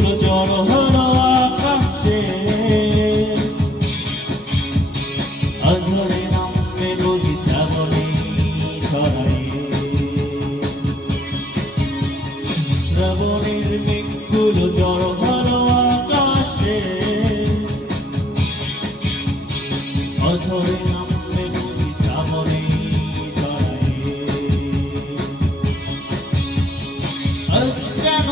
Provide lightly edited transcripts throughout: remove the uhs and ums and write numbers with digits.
মেঘগুলো জড়ো হলো আকাশে, আঝরে নামবে বুঝি শ্রাবণী ছড়ায়। শ্রাবণের মেঘগুলো জড়ো হলো আকাশে, আঝরে নামবে বুঝি শ্রাবণী ছড়ায়। আজ কেন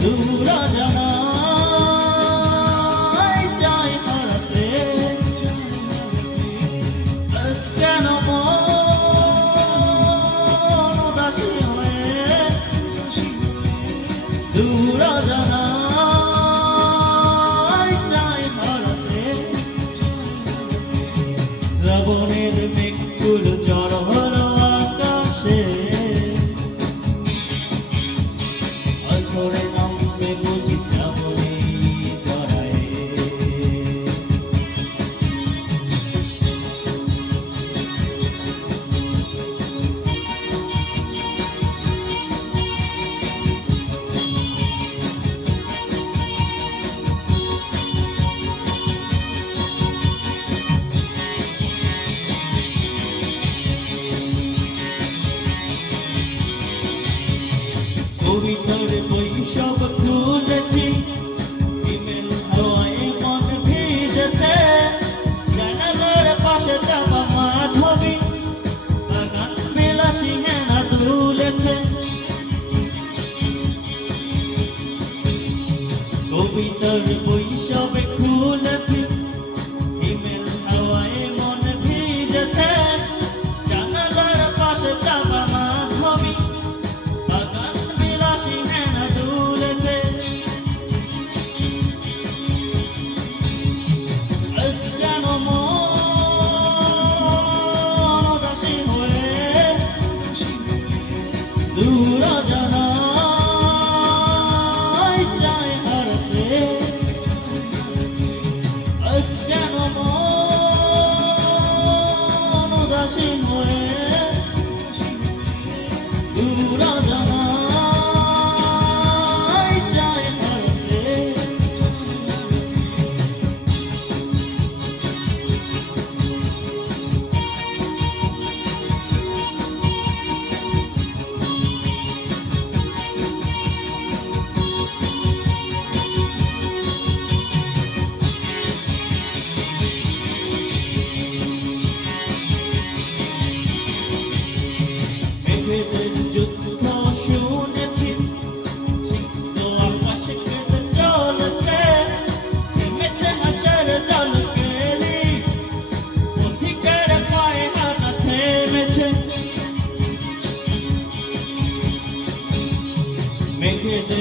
দূরা জানাই চাই হারাতে, আজ কেন উদাসী হয়ে দূরা জানাই চাই হারাতে। শ্রাবণের মেঘগুলো জড়ো হলো আকাশে, আঝরে নামবে বুঝি শ্রাবণী ছড়ায়। কবিতার বই সব খুলেছি, হিমেল হাওয়ায় মন ভিজেছে। জানালার পাশে চাপা মাধবী, বাগান বিলাসী হেনা দুলেছে। কবিতার বই সব খুলেছি, হিমেল হাওয়ায় মন ভিজেছে। জানালার পাশে চাপা মাধবী, দূরা জানাই চাই হারাতে, আজ কেন মন উদাসীন হয়ে দূরা জানাই চাই হারাতে। যুদ্ধ শুনেছি, সিংহ আকাশে কেঁদে চলেছে। থেমেছে হাসের জল কেলি, পথিকের পায়ে হাঁটা থেমেছে। মেঘেদের